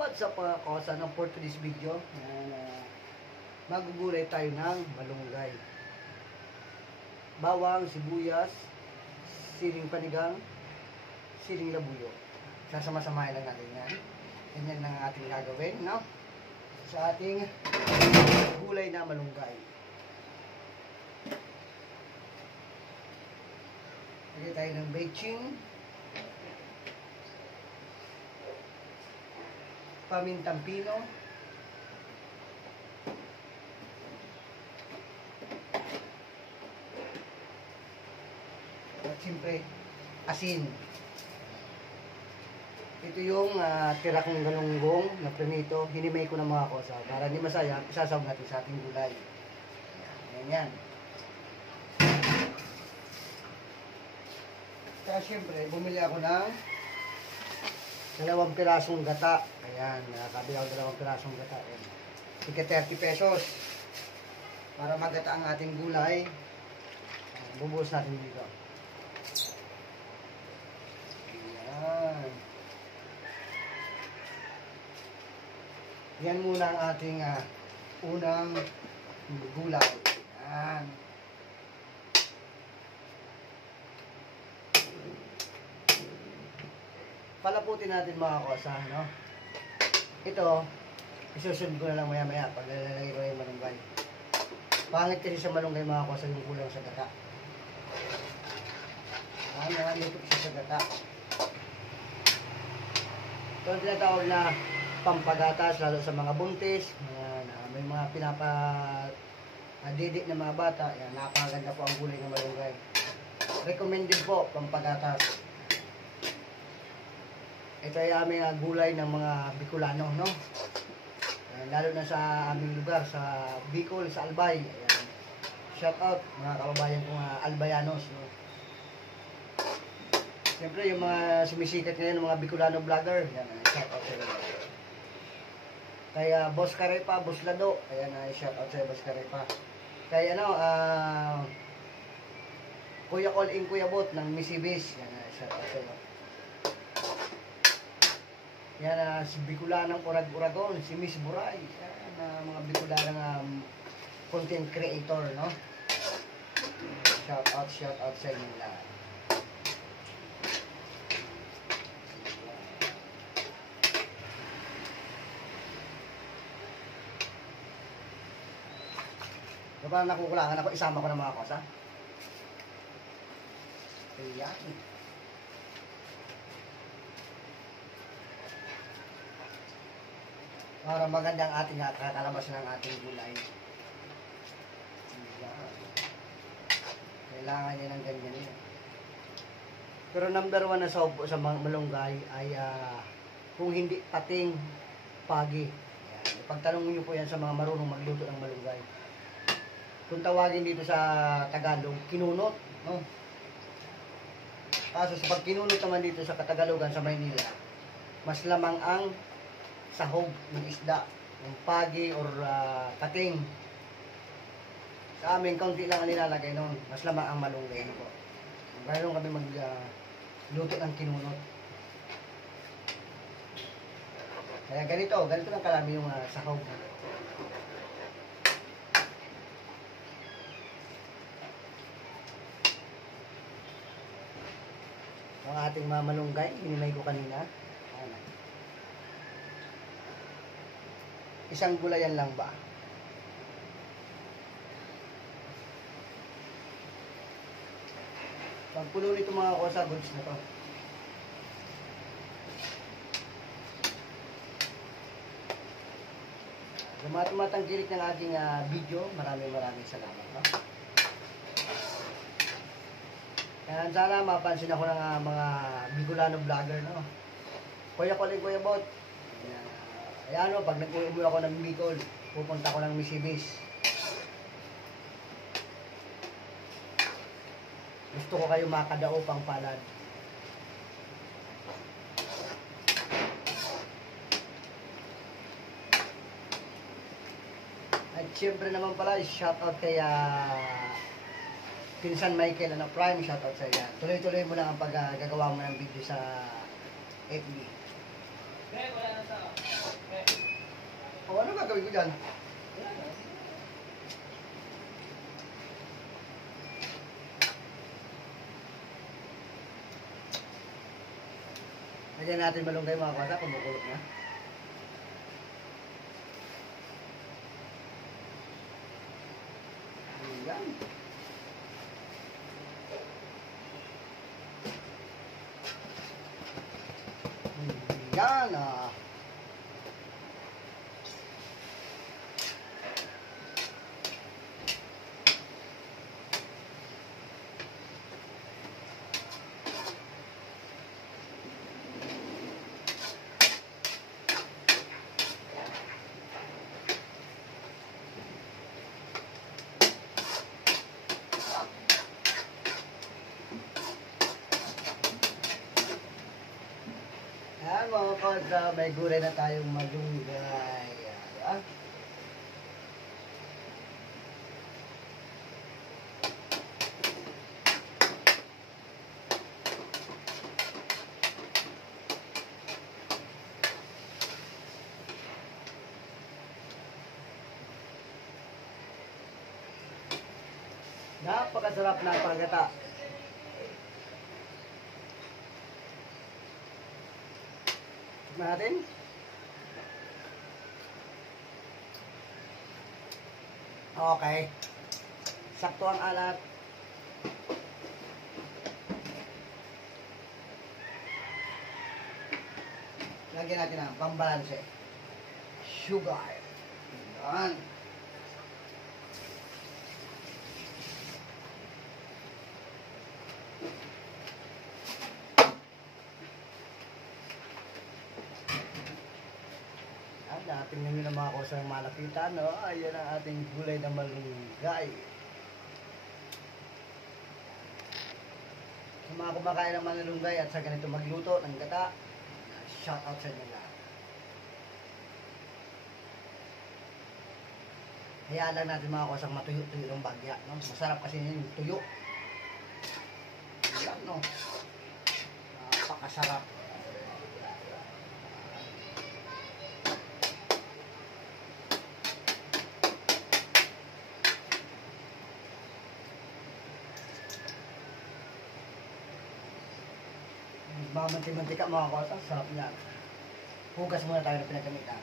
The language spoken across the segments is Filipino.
what's up mga kosa ng for today's video? Magugulay tayo ng malunggay. Bawang, sibuyas, siling panigang, siling labuyo. Sasama-samahin lang natin yan. Ganyan lang ating gagawin, no? Sa ating gulay na malunggay. Lagay tayo ng bechin, pamintang pino, at siyempre asin. Ito yung tira kong galunggong na prinito. Hinimay ko ng mga kosa para hindi masayang. Isasawag natin sa ating gulay. Ayan. Kaya siyempre bumili ako ng 2 pirasong gata. Ayan, nakakabili ako 2 pirasong gata. Ayan. Tika 30 pesos. Para magata ang ating gulay. Bubuhos natin dito. Ayan. Yan muna ang ating unang gulay. Ayan. Palaputin natin mga kosa, no? Ito, isusunod ko na lang maya-maya pag lalagay ko yung malunggay. Pangit kasi sa malunggay mga kosa yung kulang sa gata. Nanganipot siya sa gata. Ito ang tinatawag na pampagatas, lalo sa mga buntis. Ayan, may mga pinapadidik na mga bata. Ayan, napakaganda po ang gulay ng malunggay. Recommended po, pampagatas. Ito ay aming gulay ng mga Bicolano, no? Lalo na sa aming lugar, sa Bicol, sa Albay. Ayan. Shout out mga kababayan kong Albayanos, no? Siyempre yung mga sumisikat ngayon, mga Bicolano vlogger, ayan, shout out sa inyo. Kaya Boss Karepa, Boss Lado, ayan, shout out sa Boss Karepa. Kaya Kuya Call in Kuya Bot ng Misibis, ayan, shout out sa inyo. Yan, si Bicolanang Urag-Uragon, si Miss Buray. Yan, mga Bicolanang content creator, no? Shout out sa inyo lahat. Kapag nakukulangan ako, isama ko ng mga kosa. Ayan. Para maganda ang ating kakalabas ng ating gulay. Kailangan niya ng ganyan. Pero number 1 na sa malunggay ay kung hindi pating, pagi. Ayan. Pagtanong niyo po yan sa mga marunong magluto ng malunggay. Kung tawagin dito sa Tagalog, kinunot. No? Kaso sa pag kinunot naman dito sa Katagalogan, sa Maynila, mas lamang ang sahog ng isda, ng pagi or kating. Sa amin, kaunti lang ang nilalagay noon. Mas lamang ang malunggay po. Mayroon kami magluto ng kinunot. Kaya ganito lang kalami yung sahog. Ang ating mga malunggay, hinimay ko kanina. Isang gulayan lang ba? Pagpulo nito mga kosa, goods na to. Tumatangkilik ng aking video, maraming salamat. No? Kaya sana mapansin ako ng mga Bicolano vlogger. No? Kuya Colin, Kuya Bot. Ayan pag nag-uwi ako ng Bicol, pupunta ko ng Misibis. Gusto ko kayo makadao pang palad. At syempre naman pala, shout out kay Pinsan Michael, Prime, shout out sa iyo. Tuloy-tuloy mo lang ang paggagawa mo ng video sa FB. Okay, wala na sa gagawin ko dyan? Lagyan natin malunggay mga kawasa, kumukulot na. Ayan. Ayan ah. Ayan mga kawasa, may gulay na tayong malunggay. Ayan. Napakasarap ng pagata. Tikman natin. Okay. Sakto ang alat. Lagyan natin ang pambalanse. Sugar. Yan. Tingnan nyo naman ako sa malapitan, no? Ayan ang ating gulay na malunggay. Sa mga kumakain ng malunggay at sa ganito magluto ng gata, shout out sa inyo lahat. Hayaan lang natin mga kusang matuyo-tuyo ng bagya, no? Masarap kasi yun yung tuyo. Ayan, no? Napakasarap. Mamanti-mantika mga kawasa, sarap niyan. Hugas muna tayo ng pinagamitan.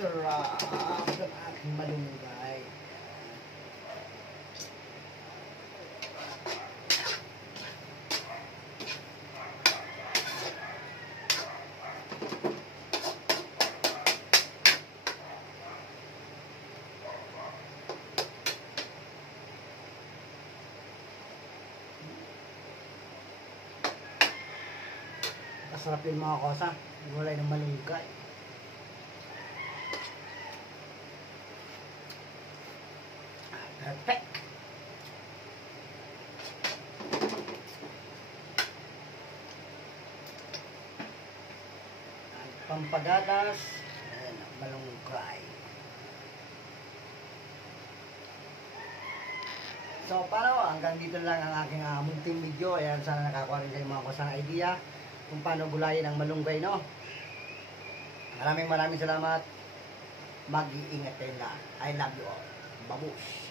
Sarap ng aking malunggay. Masarap yung mga kosa. Gulay ng malunggay. Perfect. Ang pampagatas, ayan, malunggay. So, paano? Hanggang dito lang ang aking munting video. Ayan, sana nakakuha rin kayo mga kusang idea kung paano gulayin ang malunggay, no? Maraming salamat. Mag-iingat kayo lahat. I love you all. Babush!